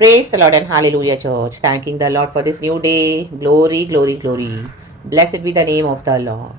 Praise the Lord and hallelujah, church. Thanking the Lord for this new day. Glory, glory, glory. Blessed be the name of the Lord.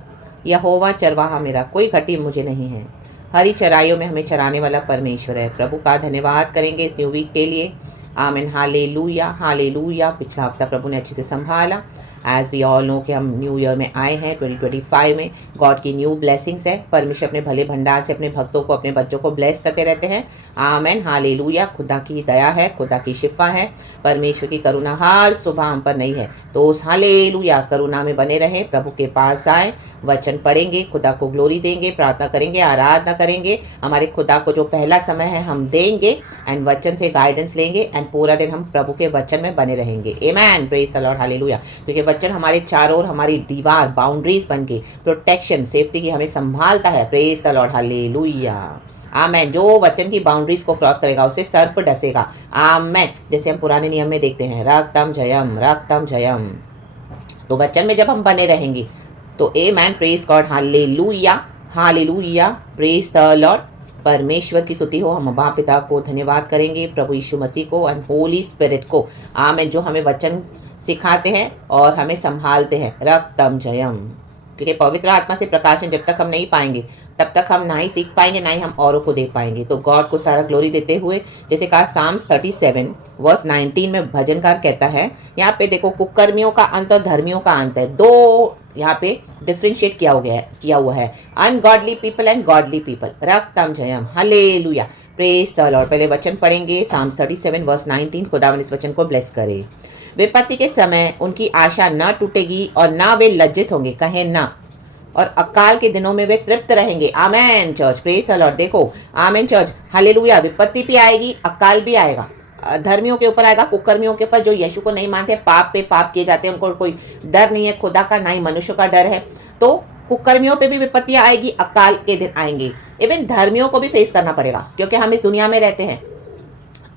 यहोवा चरवाहा मेरा, कोई घटी मुझे नहीं है। हरी चराइयों में हमें चराने वाला परमेश्वर है। प्रभु का धन्यवाद करेंगे इस न्यू वीक के लिए। आमीन, हालेलुया, हालेलुया। पिछला हफ्ता प्रभु ने अच्छे से संभाला। एज वी ऑल नो कि हम न्यू ईयर में आए हैं 2025 में। गॉड की न्यू ब्लेसिंग्स है। परमेश्वर अपने भले भंडार से अपने भक्तों को, अपने बच्चों को ब्लेस करते रहते हैं। आमीन, हालेलुया। खुदा की दया है, खुदा की शिफा है, परमेश्वर की करुणा हर सुबह हम पर नहीं है। तो उस हालेलुया करुणा में बने रहें, प्रभु के पास आए, वचन पढ़ेंगे, खुदा को ग्लोरी देंगे, प्रार्थना करेंगे, आराधना करेंगे। हमारे खुदा को जो पहला समय है हम देंगे एंड वचन से गाइडेंस लेंगे एंड पूरा दिन हम प्रभु के वचन में बने रहेंगे। आमीन, प्रेज द लॉर्ड, हालेलुया। क्योंकि वचन हमारे चारों ओर हमारी दीवार, बाउंड्रीज बन के प्रोटेक्शन, सेफ्टी की हमें संभालता है। Praise the Lord, hallelujah. Amen. जो वचन की बाउंड्रीज को क्रॉस करेगा उसे सर्प डसेगा। आमेन। जैसे हम पुराने नियम में देखते हैं, रक्तम जयम, रक्तम जयम। तो वचन में जब हम बने रहेंगे तो amen, praise God, hallelujah, hallelujah, praise the Lord. परमेश्वर की स्तुति हो। हम अब्बा पिता को धन्यवाद करेंगे, प्रभु यीशु मसीह को एंड होली स्पिरिट को। आमेन, जो हमें वचन सिखाते हैं और हमें संभालते हैं। रक्तम जयम। क्योंकि पवित्र आत्मा से प्रकाशन जब तक हम नहीं पाएंगे तब तक हम ना ही सीख पाएंगे, ना ही हम औरों को दे पाएंगे। तो गॉड को सारा ग्लोरी देते हुए, जैसे कहा Psalms 37 वर्स 19 में भजनकार कहता है, यहाँ पे देखो कुकर्मियों का अंत और धर्मियों का अंत है। दो यहाँ पे डिफ्रेंशिएट किया हुआ है, ungodly people and godly people. रक्तम जयम, हालेलुया, प्रेज द लॉर्ड। पहले वचन पढ़ेंगे Psalms 37 वर्स 19। खुदावन इस वचन को ब्लेस करे। विपत्ति के समय उनकी आशा न टूटेगी और ना वे लज्जित होंगे, कहें ना, और अकाल के दिनों में वे तृप्त रहेंगे। आमेन चर्च, प्रेज द लॉर्ड। देखो आमेन चर्च, हालेलुया। विपत्ति भी आएगी, अकाल भी आएगा। धर्मियों के ऊपर आएगा, कुकर्मियों के ऊपर, जो यीशु को नहीं मानते, पाप पे पाप किए जाते हैं, उनको कोई डर नहीं है खुदा का, ना ही मनुष्य का डर है। तो कुकर्मियों पे भी विपत्तियां आएगी, अकाल के दिन आएंगे। इवन धर्मियों को भी फेस करना पड़ेगा, क्योंकि हम इस दुनिया में रहते हैं।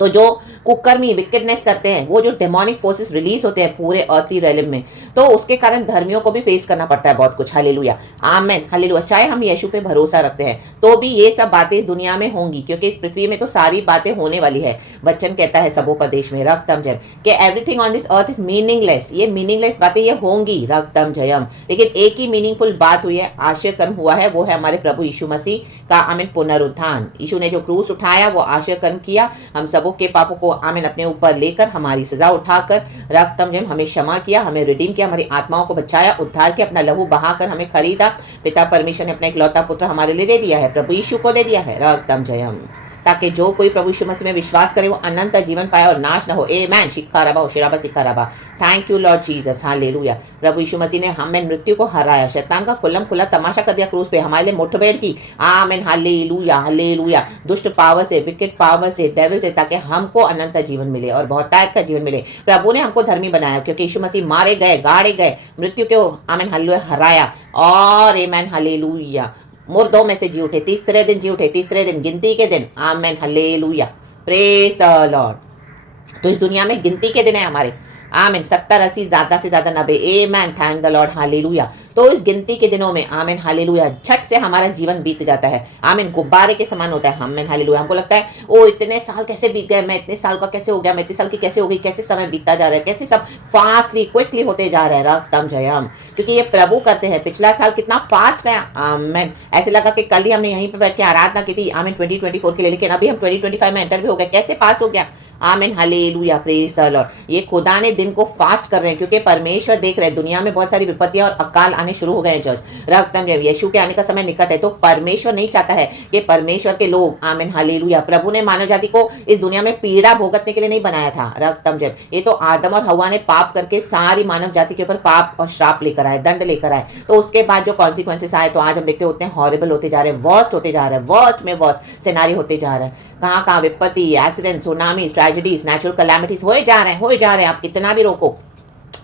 तो जो कुकर्मी विकेडनेस करते हैं, वो जो डेमोनिक फोर्सेस रिलीज होते हैं पूरे अर्थली रेलम में, तो उसके कारण धर्मियों को भी फेस करना पड़ता है बहुत कुछ। हालेलुया, आमेन, हालेलुया। चाहे हम यीशु पे भरोसा रखते हैं तो भी ये सब बातें इस दुनिया में होंगी, क्योंकि इस पृथ्वी में तो सारी बातें होने वाली है। वचन कहता है सबोपदेश में, रक्तम जयम, कि everything on this earth is meaningless. ये मीनिंगलेस बातें ये होंगी, रक्तम जयम। लेकिन एक ही मीनिंगफुल बात हुई है, आश्चर्य कर्म हुआ है, वो है हमारे प्रभु यीशु मसीह का आमीन पुनरुत्थान। यीशु ने जो क्रूस उठाया, वो आश्चर्य कर्म किया, हम सबों के पापों को आमीन अपने ऊपर लेकर, हमारी सजा उठाकर, रक्तम जयम, हमें क्षमा किया, हमें रिडीम किया, हमारी आत्माओं को बचाया, उद्धार किया, अपना लहू बहाकर हमें खरीदा। पिता परमेश्वर ने अपना इकलौता पुत्र हमारे लिए दे दिया है, प्रभु यीशु को दे दिया है। रक्तम जयम, ताकि जो कोई प्रभु यीशु मसीह में विश्वास करे वो अनंत जीवन पाए और नाश न हो। आमेन, शिखाराबा होशिराबा सिखाराबा। Thank you Lord Jesus, hallelujah. प्रभु यीशु मसीह ने हमें मृत्यु को हराया, शैतान का खुल्लम खुला तमाशा कर दिया क्रूस पे, हमारे लिए मुठभेड़ की। आमेन, हालेलुया, हालेलुया। दुष्ट पावर से, विकेट पावर से, डेविल से, ताकि हमको अनंत जीवन मिले और बहुतायत का जीवन मिले। प्रभु ने हमको धर्मी बनाया, क्योंकि यीशु मसीह मारे गए, गाड़े गए, मृत्यु को आमेन हालेलुया हराया, और आमेन हालेलुया मुर्दों में से जी उठे, तीसरे दिन जी उठे, तीसरे दिन गिनती के दिन। आमेन, हालेलुया, प्रेज द लॉर्ड। तो इस दुनिया में गिनती के दिन है हमारे। आमीन, 70 80 ज्यादा से ज्यादा 90। आमेन, थैंक द लॉर्ड, हालेलुया। तो इस गिनती के दिनों में आमीन हालेलुया झट से हमारा जीवन बीत जाता है। आमीन, गुब्बारे के समान होता है। आमीन हालेलुया। हमको लगता है ओ इतने साल कैसे बीत गए, मैं इतने साल का कैसे हो गया, मैं इतने साल की कैसे हो गई, कैसे समय बीतता जा रहा है, कैसे सब फास्टली क्विकली होते जा रहा है। रक्तम जयम, क्योंकि ये प्रभु करते हैं। पिछला साल कितना फास्ट गया। आमीन, ऐसे लगा कि कल ही हमने यहीं पे बैठ के आराधना की थी आमीन 2024 के लिए, लेकिन अभी हम 2025 में एंटर भी हो गए। कैसे पास हो गया। आमीन हालेलुया, प्रेज द लॉर्ड। ये खुदा ने दिन को फास्ट कर रहे हैं, क्योंकि परमेश्वर देख रहे हैं दुनिया में बहुत सारी विपत्तियां और अकाल आने शुरू हो गए हैं। चर्च, रक्तम जब यीशु के आने का समय निकट है, तो परमेश्वर नहीं चाहता है कि परमेश्वर के लोग, आमीन हालेलुया, प्रभु ने मानव जाति को इस दुनिया में पीड़ा भोगतने के लिए नहीं बनाया था। रक्तम जब ये तो आदम और हवा ने पाप करके सारी मानव जाति के ऊपर पाप और श्राप लेकर आए, दंड लेकर आए। तो उसके बाद जो कॉन्सिक्वेंसेस आए, तो आज हम देखते होते हैं हॉरिबल होते जा रहे हैं, वर्स्ट होते जा रहे हैं, वर्स्ट में वर्स्ट सिनारी होते जा रहे हैं। कहाँ कहाँ विपत्ति, accident, tsunami, tragedies, natural calamities होए जा रहे हैं, होए जा रहे हैं। आप कितना भी रोको,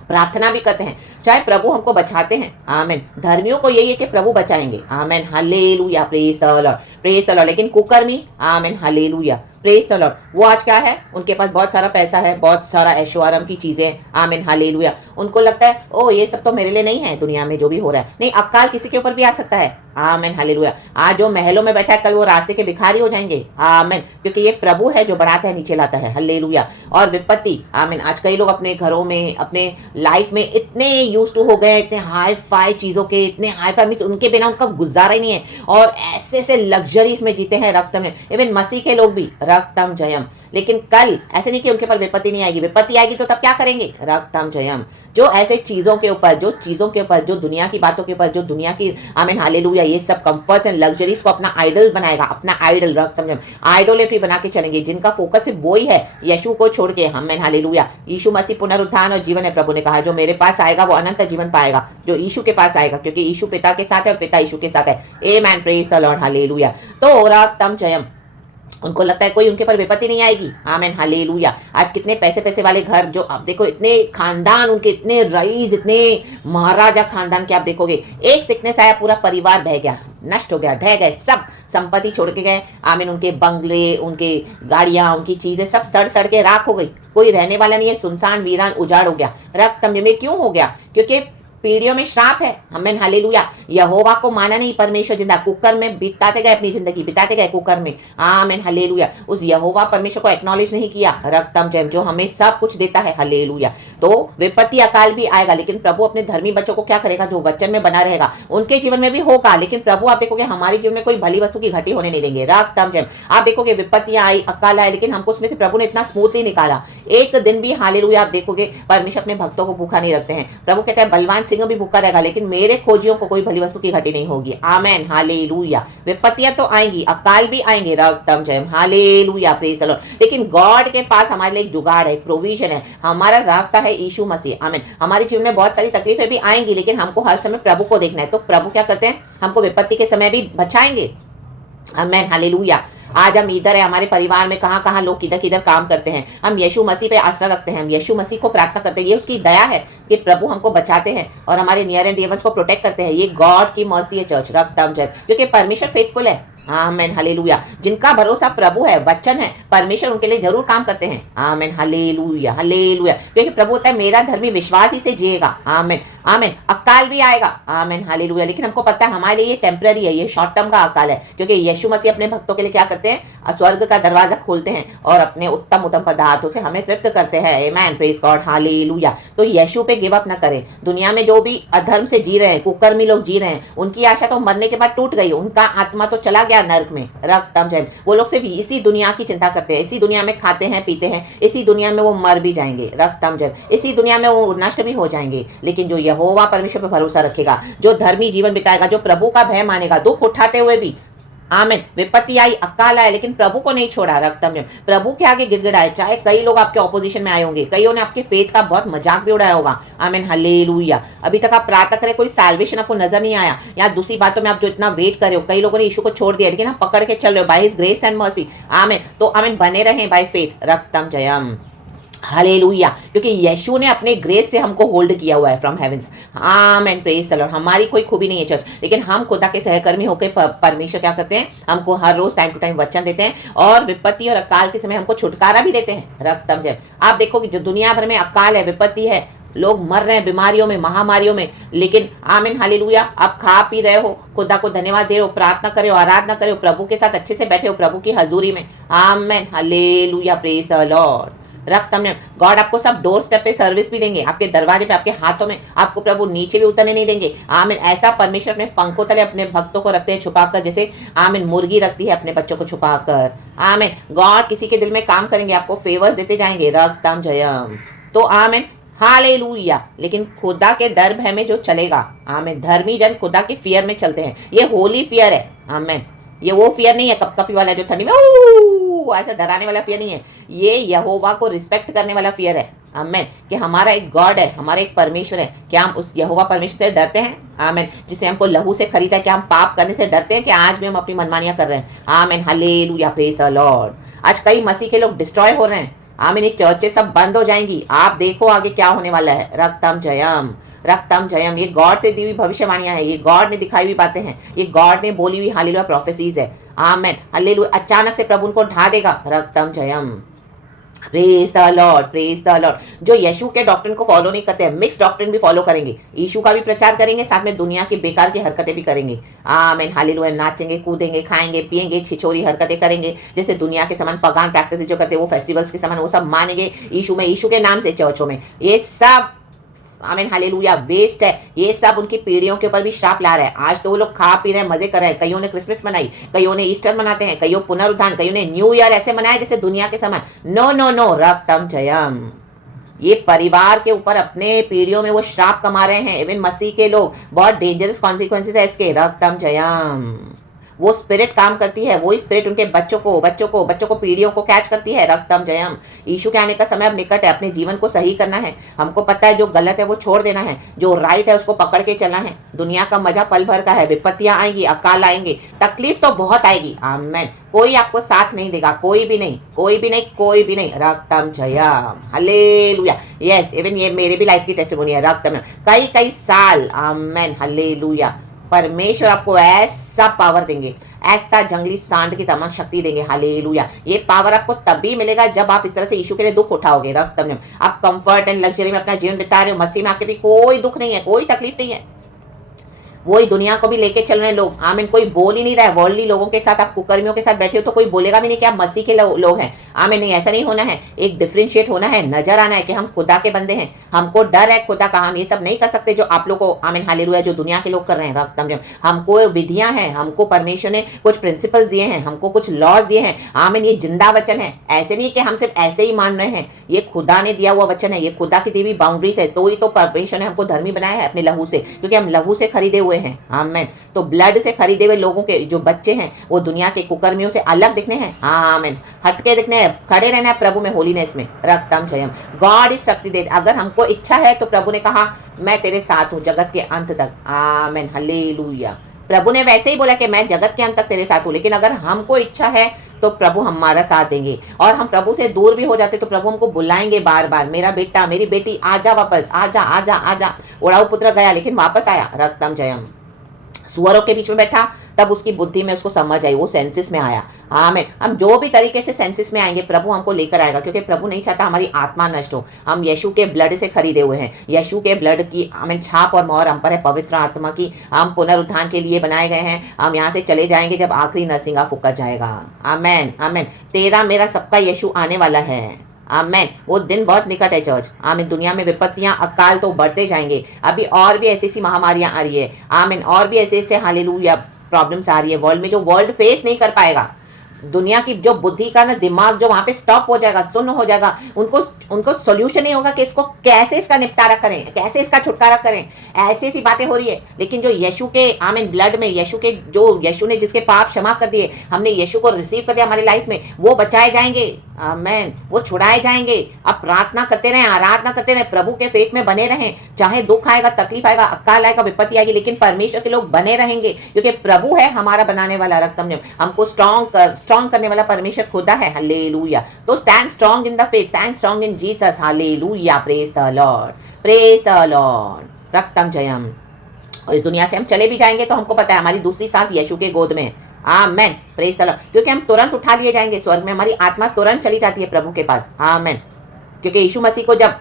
प्रार्थना भी करते हैं, चाहे प्रभु हमको बचाते हैं। आमीन, धर्मियों को यही है कि प्रभु बचाएंगे। आमीन hallelujah, praise the Lord, praise the Lord. लेकिन कुकर्मी, आमीन हालेलुया, प्रेज द लॉर्ड। वो आज क्या है, उनके पास बहुत सारा पैसा है, बहुत सारा ऐशो आराम की चीजें हैं। आमीन हालेलुया। उनको लगता है ओ ये सब तो मेरे लिए नहीं है, दुनिया में जो भी हो रहा है। नहीं, अकाल किसी के ऊपर भी आ सकता है। आमीन हालेलुया। आज जो महलों में बैठा है, कल वो रास्ते के भिखारी हो जाएंगे। आमीन। क्योंकि ये प्रभु है जो बढ़ाता है नीचे लाता है। हालेलुया। और विपत्ति, आमीन। आज कई लोग अपने घरों में, अपने लाइफ में इतने यूज टू हो गए, इतने हाई फाई चीजों के, इतने हाई फाई मीन्स उनके बिना उनका गुजारा ही नहीं है, और ऐसे ऐसे लग्जरीज में जीते हैं। रक्तम ने, इवन मसीह के लोग भी, रक्तम जयम। लेकिन कल ऐसे नहीं कि उनके पर विपत्ति नहीं आएगी, विपत्ति आएगी तो तब क्या करेंगे, रक्तम जयम। जो ऐसे चीजों के ऊपर, जो चीजों के ऊपर, जो दुनिया की बातों के ऊपर, जो दुनिया की, आमीन हालेलुया, ये सब कंफर्ट्स एंड लग्जरीज को अपना आइडल बनाएगा, अपना आइडल, रक्तम जयम, आइडोलेट्री बना के चलेंगे, जिनका फोकस सिर्फ वही है, यीशु को छोड़ के। आमीन हालेलुया। यीशु मसीह पुनरुत्थान और जीवन है। प्रभु ने कहा जो मेरे पास आएगा वो अनंत जीवन पाएगा, जो यीशु के पास आएगा, क्योंकि यीशु पिता के साथ है और पिता यीशु के साथ है। आमेन, प्रेज द लॉर्ड, हालेलुया। तो रक्तम जयम, उनको लगता है कोई उनके पर विपत्ति नहीं आएगी। आमीन हालेलुया। आज कितने पैसे पैसे वाले घर, जो आप देखो, इतने खानदान उनके, इतने रईस, इतने महाराजा खानदान के, आप देखोगे एक सिकनेस आया, पूरा परिवार बह गया, नष्ट हो गया, ढह गए, सब संपत्ति छोड़ के गए। आमीन। उनके बंगले, उनके गाड़ियां, उनकी चीजें सब सड़ सड़ के राख हो गई, कोई रहने वाला नहीं है, सुनसान वीरान उजाड़ हो गया। रक्तम में क्यों हो गया, क्योंकि पीढ़ियों में श्राप है। आमीन हालेलुया। यहोवा को माना नहीं, परमेश्वर जिंदा, कुकर में बिताते गए अपनी जिंदगी, बिताते गए कुकर में। आमीन हालेलुया। उस यहोवा परमेश्वर को एक्नॉलेज नहीं किया, रक्तम जयम, जो हमें सब कुछ देता है। हालेलुया। तो विपत्ति अकाल भी आएगा, लेकिन प्रभु अपने धर्मी बच्चों को क्या करेगा, जो वचन में बना रहेगा, उनके जीवन में भी होगा। लेकिन प्रभु, आप देखोगे, हमारे जीवन में कोई भली वस्तु की घटी होने नहीं देंगे। रक्तम जयम। आप देखोगे विपत्तियां आई, अकाल आए, लेकिन हमको उसमें से प्रभु ने इतना स्मूथली निकाला, एक दिन भी। हालेलुया। आप देखोगे परमेश्वर अपने भक्तों को भूखा नहीं रखते हैं। प्रभु कहता है बलवान सिंह भी भूखा रहेगा, लेकिन मेरे खोजियों को कोई भली वस्तु की घटी नहीं होगी। Amen hallelujah. विपत्तियां तो आएंगी, अकाल भी आएंगे, रक्तम जयम, हालेलुया, प्रेज द लॉर्ड। लेकिन गॉड के पास हमारे लिए एक जुगाड़ है, एक प्रोविजन है, हमारा रास्ता है यीशु मसीह। आमीन। हमारे जीवन में बहुत सारी तकलीफें भी आएंगी, लेकिन हमको हर समय प्रभु को देखना है। तो प्रभु क्या करते हैं, हमको विपत्ति के समय भी बचाएंगे। Amen hallelujah. आज हम इधर है, हमारे परिवार में कहाँ कहाँ लोग किधर किधर काम करते हैं, हम यीशु मसीह पे आस्था रखते हैं, हम यीशु मसीह को प्रार्थना करते हैं। ये उसकी दया है कि प्रभु हमको बचाते हैं और हमारे नियर एंड डियर वंस को प्रोटेक्ट करते हैं। ये गॉड की मर्सी है चर्च, रक्तम जय, क्योंकि परमेश्वर फेथफुल है। Amen hallelujah. जिनका भरोसा प्रभु है, वचन है, परमेश्वर उनके लिए जरूर काम करते हैं। Amen hallelujah, hallelujah. क्योंकि प्रभु होता है मेरा धर्मी विश्वास ही से जिएगा। आमेन, आमेन। अकाल भी आएगा, आमेन हालेलुया, लेकिन हमको पता है हमारे लिए ये टेम्पररी है, ये शॉर्ट टर्म का अकाल है। क्योंकि यीशु मसीह अपने भक्तों के लिए क्या करते हैं, स्वर्ग का दरवाजा खोलते हैं और अपने उत्तम उत्तम पदार्थों से हमें तृप्त करते हैं। आमेन, प्रेज गॉड, हालेलुया। तो यीशु पे गिव अप ना करें। दुनिया में जो भी अधर्म से जी रहे हैं, कुकर्मी लोग जी रहे हैं, उनकी आशा तो मरने के बाद टूट गई, उनका आत्मा तो चला गया नरक में, रक्तम जय। वो लोग सिर्फ इसी दुनिया की चिंता करते हैं, इसी दुनिया में खाते हैं पीते हैं, इसी दुनिया में वो मर भी जाएंगे, रक्तम जय, इसी दुनिया में वो नष्ट भी हो जाएंगे। लेकिन जो यहोवा परमेश्वर पर भरोसा रखेगा, जो धर्मी जीवन बिताएगा, जो प्रभु का भय मानेगा, दुख उठाते हुए भी, आमीन, विपत्ति आई, अकाल आए, लेकिन प्रभु को नहीं छोड़ा, रक्तम जय, प्रभु के आगे गिड़गिड़ाए। चाहे कई लोग आपके ऑपोजिशन में आए होंगे, कईयों ने आपके फेथ का बहुत मजाक भी उड़ाया होगा। आमीन हालेलुया। अभी तक आप प्रार्थना करें, कोई साल्वेशन आपको नजर नहीं आया, या दूसरी बातों में आप जो इतना वेट कर रहे हो, कई लोगों ने यीशु को छोड़ दिया, लेकिन आप पकड़ के चल रहे हो by his grace and mercy. आमीन। तो आमीन, बने रहें बाय फेथ, रक्तम जयम, हालेलुया। क्योंकि यीशु ने अपने ग्रेस से हमको होल्ड किया हुआ है from heavens. Amen, praise the Lord. हमारी कोई खूबी नहीं है चर्च, लेकिन हम खुदा के सहकर्मी होकर परमेश्वर क्या करते हैं, हमको हर रोज टाइम टू टाइम वचन देते हैं और विपत्ति और अकाल के समय हमको छुटकारा भी देते हैं, रक्तम जय। आप देखोगे जो दुनिया भर में अकाल है, विपत्ति है, लोग मर रहे हैं बीमारियों में, महामारियों में, लेकिन आमीन हालेलुया, आप खा पी रहे हो, खुदा को धन्यवाद दे रहे हो, प्रार्थना करे हो, आराधना करे हो, प्रभु के साथ अच्छे से बैठे हो प्रभु की हजूरी में। आमीन हालेलुया, प्रेज द लॉर्ड। रक्तम ने, गॉड आपको सब डोर स्टेप पे सर्विस भी देंगे, आपके दरवाजे पे, आपके हाथों में, आपको प्रभु नीचे भी उतरने नहीं देंगे। आमीन। ऐसा परमेश्वर अपने पंखों तले अपने भक्तों को रखते हैं छुपाकर, जैसे आमीन मुर्गी रखती है अपने बच्चों को छुपाकर। आमीन। गॉड किसी के दिल में काम करेंगे, आपको फेवर्स देते जाएंगे, रक्तम जयम। तो आमीन हालेलुया। लेकिन खुदा के डर भय में जो चलेगा, आमीन, धर्मी जन खुदा के फियर में चलते हैं, ये होली फियर है। आमीन। ये वो फियर नहीं है कपकपी वाला जो ठंडी में ऐसा डराने वाला फियर नहीं है, ये यहोवा को रिस्पेक्ट करने वाला फियर है। आमीन। कि हमारा एक गॉड है, हमारा एक परमेश्वर है, क्या हम उस यहोवा परमेश्वर से डरते हैं? आमीन। जिसने हमको लहू से खरीदा है, क्या हम पाप करने से डरते हैं कि आज भी हम अपनी मनमानियां कर रहे हैं? आमीन हालेलुया, प्रेज द लॉर्ड। आज कई मसीह के लोग डिस्ट्रॉय हो रहे हैं। आमीन। एक चर्चें सब बंद हो जाएंगी, आप देखो आगे क्या होने वाला है, रक्तम जयम, रक्तम जयम। ये गॉड से दी हुई भविष्यवाणियां हैं, ये गॉड ने दिखाई हुई बातें हैं, ये गॉड ने बोली हुई हालेलुया प्रोफेसीज है। Amen hallelujah. अचानक से प्रभु उनको ढा देगा, रक्तम जयम। Praise the Lord, praise the Lord. जो यीशु के डॉक्ट्रिन को फॉलो नहीं करते हैं, मिक्स डॉक्ट्रिन भी फॉलो करेंगे, यीशु का भी प्रचार करेंगे, साथ में दुनिया की बेकार की हरकतें भी करेंगे। आमीन हालेलुया। नाचेंगे, कूदेंगे, खाएंगे, पिएंगे, छिछोरी हरकतें करेंगे, जैसे दुनिया के समान पगान प्रैक्टिस जो करते हैं, वो फेस्टिवल्स के समान वो सब मानेंगे यीशु में, यीशु के नाम से चर्चों में। ये सब आमीन हालेलुया वेस्ट है। ये सब उनकी पीढ़ियों के ऊपर भी श्राप ला रहा है। आज तो वो लोग खा पी रहे हैं, मजे कर रहे हैं। कईयों ने क्रिसमस मनाई, कईयों ने ईस्टर मनाते हैं, कईयों पुनरुत्थान, कईयों ने न्यू ईयर ऐसे मनाया जैसे दुनिया के समान। नो नो नो, रक्तम जयम। ये परिवार के ऊपर अपने पीढ़ियों में वो श्राप कमा रहे हैं। इवन मसीह के लोग, बहुत डेंजरस कॉन्सिक्वेंसेस है इसके, रक्तम जयम। वो स्पिरिट काम करती है, वही स्पिरिट उनके बच्चों को पीढ़ियों को कैच करती है, रक्तम जयम। यीशु के आने का समय अब निकट है। अपने जीवन को सही करना है। हमको पता है जो गलत है वो छोड़ देना है, जो राइट है उसको पकड़ के चलना है। दुनिया का मजा पल भर का है। विपत्तियां आएंगी, अकाल आएंगे, तकलीफ तो बहुत आएगी। आमेन। कोई आपको साथ नहीं देगा, कोई भी नहीं, कोई भी नहीं, कोई भी नहीं, रक्तम जयम। हालेलुया। यस, इवन ये मेरे भी लाइफ की टेस्टिमोनी है, रक्तम। कई कई साल, आमेन हालेलुया, परमेश्वर आपको ऐसा पावर देंगे, ऐसा जंगली सांड की तमाम शक्ति देंगे। हालेलुया। ये पावर आपको तभी मिलेगा जब आप इस तरह से यीशु के लिए दुख उठाओगे, रक्तम। आप कंफर्ट एंड लग्जरी में अपना जीवन बिता रहे हो, मसीह में आके भी कोई दुख नहीं है, कोई तकलीफ नहीं है। वही दुनिया को भी लेके चल रहे लोग। आमीन। कोई बोल ही नहीं रहा है। वर्ल्डली लोगों के साथ आप कुकर्मियों के साथ बैठे हो तो कोई बोलेगा भी नहीं कि आप मसीह के लोग हैं। आमीन। नहीं, ऐसा नहीं होना है। एक डिफरेंशिएट होना है, नजर आना है कि हम खुदा के बंदे हैं। हमको डर है खुदा का। हम ये सब नहीं कर सकते जो आप लोग को, आमीन हालेलुया, जो दुनिया के लोग कर रहे हैं, रक्तम। हमको विधियां हैं, हमको परमेश्वर ने कुछ प्रिंसिपल्स दिए हैं, हमको कुछ लॉज दिए हैं। आमीन। ये जिंदा वचन है, ऐसे नहीं कि हम सिर्फ ऐसे ही मान रहे हैं। ये खुदा ने दिया हुआ वचन है, ये खुदा की दी हुई बाउंड्रीज है। तो ही तो परमेश्वर ने हमको धर्मी बनाया है अपने लहू से, क्योंकि हम लहू से खरीदे हुए हैं। आमीन। तो ब्लड से खरीदे हुए लोगों के जो बच्चे हैं वो दुनिया के कुकर्मियों से अलग दिखने हैं। आमीन। हटके दिखने हैं, खड़े रहना है प्रभु में, होलीनेस में, रक्तम जयम। गॉड इस शक्ति दे। अगर हमको इच्छा है तो प्रभु ने कहा मैं तेरे साथ हूं जगत के अंत तक। आमीन हालेलुया। प्रभु ने वैसे ही बोला कि मैं जगत के अंत तक तेरे साथ हूं, लेकिन अगर हमको इच्छा है तो प्रभु हमारा साथ देंगे। और हम प्रभु से दूर भी हो जाते तो प्रभु हमको बुलाएंगे बार बार, मेरा बेटा, मेरी बेटी, आजा वापस, आजा आजा आजा। उड़ाऊ पुत्र गया लेकिन वापस आया, रक्तम जयम। सुअरों के बीच में बैठा, तब उसकी बुद्धि में उसको समझ आई, वो सेंसिस में आया। आमीन। हम जो भी तरीके से सेंसिस में आएंगे प्रभु हमको लेकर आएगा, क्योंकि प्रभु नहीं चाहता हमारी आत्मा नष्ट हो। हम यीशु के ब्लड से खरीदे हुए हैं। यीशु के ब्लड की आमीन छाप और मोहर हम पर है, पवित्र आत्मा की। हम पुनरुत्थान के लिए बनाए गए हैं। हम यहाँ से चले जाएंगे जब आखिरी नरसिंगा फूका जाएगा। आमीन आमीन। तेरा मेरा सबका यीशु आने वाला है। आमीन। वो दिन बहुत निकट है चर्च। आमीन। दुनिया में विपत्तियां, अकाल तो बढ़ते जाएंगे। अभी और भी ऐसी ऐसी महामारियां आ रही है। आमीन। और भी ऐसे ऐसे हालेलुया प्रॉब्लम्स आ रही है वर्ल्ड में, जो वर्ल्ड फेस नहीं कर पाएगा। दुनिया की जो बुद्धि का ना दिमाग जो वहां पे स्टॉप हो जाएगा, सुन्न हो जाएगा। उनको सोल्यूशन नहीं होगा कि इसको कैसे इसका निपटारा करें, कैसे इसका छुटकारा करें। ऐसी ऐसी बातें हो रही है। लेकिन जो यीशु के आमीन ब्लड में, यीशु ने जिसके पाप क्षमा कर दिए, हमने यीशु को रिसीव कर दिया हमारी लाइफ में, वो बचाए जाएंगे। आमीन। वो छुड़ाए जाएंगे। अब प्रार्थना करते रहें, आराधना करते रहें, प्रभु के फेथ में बने रहें। चाहे दुख आएगा, तकलीफ आएगा, अकाल आएगा, विपत्ति आएगी, लेकिन परमेश्वर के लोग बने रहेंगे, क्योंकि प्रभु है हमारा बनाने वाला, रक्तम। हमको स्ट्रॉन्ग करने वाला परमेश्वर खुदा है। हालेलुया। तो stand strong in the faith, stand strong in Jesus. Hallelujah. Praise the Lord, praise the Lord, रक्तम जयम। और इस दुनिया से हम चले भी जाएंगे तो हमको पता है हमारी दूसरी सांस यीशु के गोद में। आमेन। Praise the Lord. क्योंकि हम तुरंत उठा लिए जाएंगे स्वर्ग में, हमारी आत्मा तुरंत चली जाती है प्रभु के पास। आमेन। क्योंकि यीशु मसीह को जब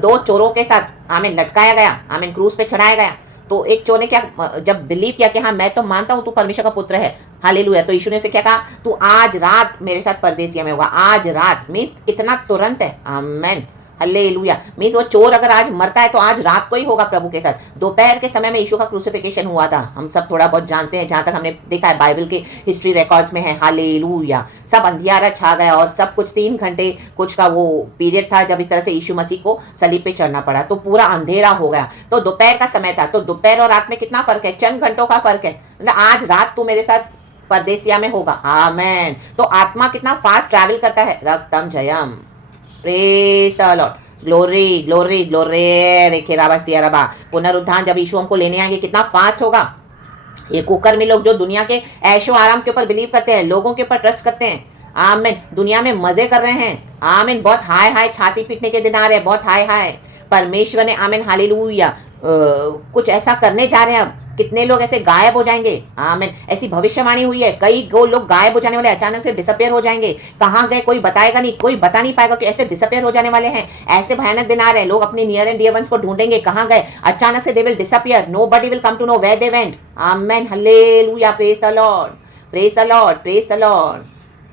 दो चोरों के साथ आमीन लटकाया गया, आमीन क्रूस पे चढ़ाया गया, तो एक चोर ने क्या, जब बिलीव किया कि हाँ मैं तो मानता हूँ तू परमेश्वर का पुत्र है, हालेलुया, तो यीशु ने उसे क्या कहा, तू आज रात मेरे साथ परदेसिया में होगा। आज रात मीन्स इतना तुरंत है। Amen hallelujah. मीन्स वो चोर अगर आज मरता है तो आज रात को ही होगा प्रभु के साथ। दोपहर के समय में यीशु का क्रूसिफिकेशन हुआ था, हम सब थोड़ा बहुत जानते हैं, जहाँ तक हमने देखा है बाइबल के हिस्ट्री रिकॉर्ड्स में है। हालेलुया। सब अंधियारा छा गया और सब कुछ 3 घंटे कुछ का वो पीरियड था जब इस तरह से यीशु मसीह को सलीब पे चढ़ना पड़ा, तो पूरा अंधेरा हो गया। तो दोपहर का समय था, तो दोपहर और रात में कितना फर्क है, चंद घंटों का फर्क है। मतलब आज रात तू मेरे साथ परदेसिया में होगा। आमेन। तो आत्मा कितना फास्ट ट्रैवल करता है, रक्तम जयम। Praise the Lord. Glory glory glory रेखेराबा सियाराबा। पुनरुत्थान जब यीशु हमको लेने आएंगे कितना फास्ट होगा। ये कुकर में लोग जो दुनिया के ऐशो आराम के ऊपर बिलीव करते हैं, लोगों के ऊपर ट्रस्ट करते हैं, आमीन, दुनिया में मजे कर रहे हैं, आमीन, बहुत हाय हाय छाती पीटने के दिन आ रहे हैं, बहुत हाय हाय। परमेश्वर ने आमीन हालेलुया कुछ ऐसा करने जा रहे हैं अब, कितने लोग ऐसे गायब हो जाएंगे। आमीन। ऐसी भविष्यवाणी हुई है, कई लोग गायब हो जाने वाले, अचानक से डिसअपियर हो जाएंगे। कहाँ गए कोई बताएगा नहीं, कोई बता नहीं पाएगा कि ऐसे डिसअपियर हो जाने वाले हैं। ऐसे भयानक दिन आ रहे हैं, लोग अपने नियर एंड डियर वंस को ढूंढेंगे, कहाँ गए, अचानक से they will disappear, nobody will come to know where they went. Amen, hallelujah, praise the Lord, praise the Lord, praise the Lord,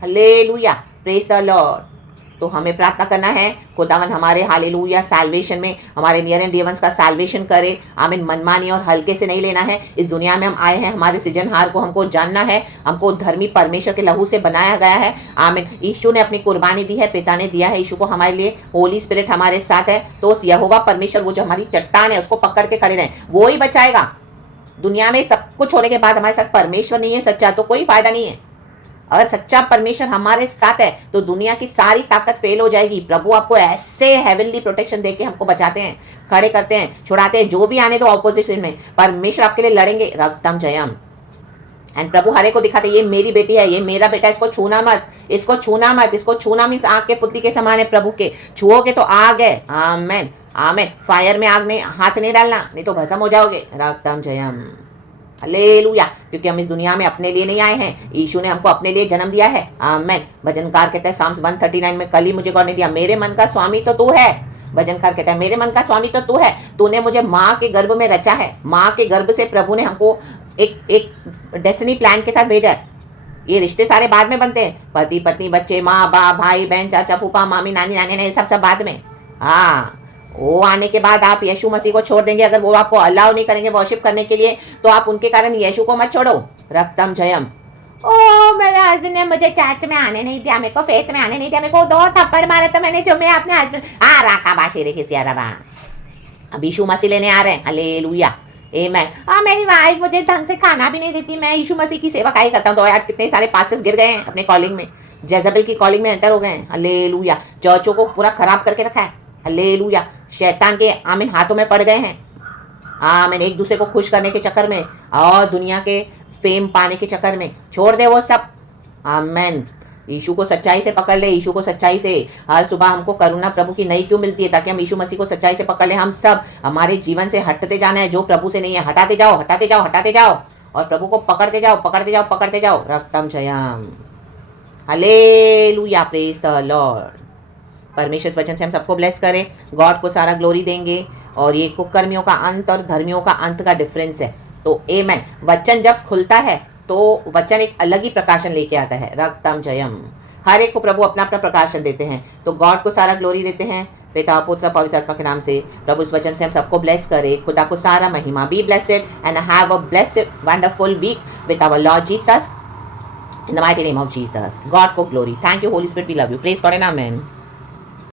hallelujah, praise the Lord. तो हमें प्रार्थना करना है, खुदावन हमारे हालेलुया साल्वेशन में हमारे नियर एंड डियर वंस का साल्वेशन करे। आमीन। मनमानी और हल्के से नहीं लेना है। इस दुनिया में हम आए हैं, हमारे सृजनहार को हमको जानना है, हमको धर्मी परमेश्वर के लहू से बनाया गया है। आमीन। यीशु ने अपनी कुर्बानी दी है, पिता ने दिया है यीशु को हमारे लिए, होली स्पिरिट हमारे साथ है। तो उस यहोवा परमेश्वर, वो जो हमारी चट्टान है, उसको पकड़ के खड़े रहें, वो ही बचाएगा। दुनिया में सब कुछ होने के बाद हमारे साथ परमेश्वर नहीं है सच्चा, तो कोई फायदा नहीं है। अगर सच्चा परमेश्वर हमारे साथ है तो दुनिया की सारी ताकत फेल हो जाएगी। प्रभु आपको ऐसे हेवनली प्रोटेक्शन देके हमको बचाते हैं, खड़े करते हैं, छुड़ाते हैं। जो भी आने दो ऑपोजिशन में, परमेश्वर आपके लिए लड़ेंगे। रक्तम जयम। एंड प्रभु हरे को दिखाते, ये मेरी बेटी है, ये मेरा बेटा, इसको छूना मत, इसको छूना मत। इसको छूना मीन्स आग के पुतली के समान है प्रभु के, छुओगे तो आग है। आमेन, आमेन। फायर में आग नहीं, हाथ नहीं डालना, नहीं तो भस्म हो जाओगे। रक्तम जयम, हालेलुया। क्योंकि हम इस दुनिया में अपने लिए नहीं आए हैं, यीशु ने हमको अपने लिए जन्म दिया है। आमेन। भजनकार कहता है साम्स 139 में, कल ही मुझे गॉड ने दिया, मेरे मन का स्वामी तो तू है। भजनकार कहता है मेरे मन का स्वामी तो तू है, तूने मुझे माँ के गर्भ में रचा है। माँ के गर्भ से प्रभु ने हमको एक डेस्टिनी प्लान के साथ भेजा है। ये रिश्ते सारे बाद में बनते हैं, पति पत्नी, बच्चे, माँ बाप, भाई बहन, चाचा फूफा, मामी नानी नाने ने, सब बाद में। हाँ, वो आने के बाद आप यीशु मसीह को छोड़ देंगे, अगर वो आपको अलाउ नहीं करेंगे वर्शिप करने के लिए, तो आप उनके कारण यीशु को मत छोड़ो। रक्तम जयम। ओ मेरे हस्बैंड ने मुझे चर्च में आने नहीं दिया, मेरे को फेथ में आने नहीं दिया, मेरे को 2 थप्पड़ मारे, तो मैंने जो मैं अपने हस्बैंड राका बाशी रे किसी अब यीशु मसीह लेने आ रहे हैं। हालेलुया, आमेन। मेरी वाइफ मुझे ढंग से खाना भी नहीं देती, मैं यीशु मसीह की सेवा काई करता हूँ। तो यार कितने सारे पास्टर्स गिर गए हैं अपने कॉलिंग में, जेजबेल की कॉलिंग में एंटर हो गए हैं। हालेलुया। चर्चों को पूरा खराब करके रखा है। हालेलुया। शैतान के आमीन हाथों में पड़ गए हैं। आमीन। एक दूसरे को खुश करने के चक्कर में और दुनिया के फेम पाने के चक्कर में, छोड़ दे वो सब। आमीन। यीशु को सच्चाई से पकड़ ले, यीशु को सच्चाई से। हर सुबह हमको करुणा प्रभु की नई क्यों मिलती है, ताकि हम यीशु मसीह को सच्चाई से पकड़ ले। हम सब हमारे जीवन से हटते जाना है, जो प्रभु से नहीं है हटाते जाओ, हटाते जाओ, हटाते जाओ, और प्रभु को पकड़ते जाओ, पकड़ते जाओ, पकड़ते जाओ। रक्तम जयम। Hallelujah, praise the Lord. परमेश्वर वचन से हम सबको ब्लेस करें, गॉड को सारा ग्लोरी देंगे। और ये कुकर्मियों का अंत और धर्मियों का अंत का डिफरेंस है। तो आमेन। वचन जब खुलता है तो वचन एक अलग ही प्रकाशन लेके आता है। रक्तम जयम। हर एक को प्रभु अपना अपना प्रकाशन देते हैं, तो गॉड को सारा ग्लोरी देते हैं। पिता पुत्र पवित्र आत्मा के नाम से प्रभु इस वचन से हम सबको ब्लेस करे। खुदा को सारा महिमा। Be blessed and have a blessed wonderful week with our Lord Jesus, in the mighty name of Jesus. God को glory. Thank you Holy Spirit, we love you. Praise God and amen.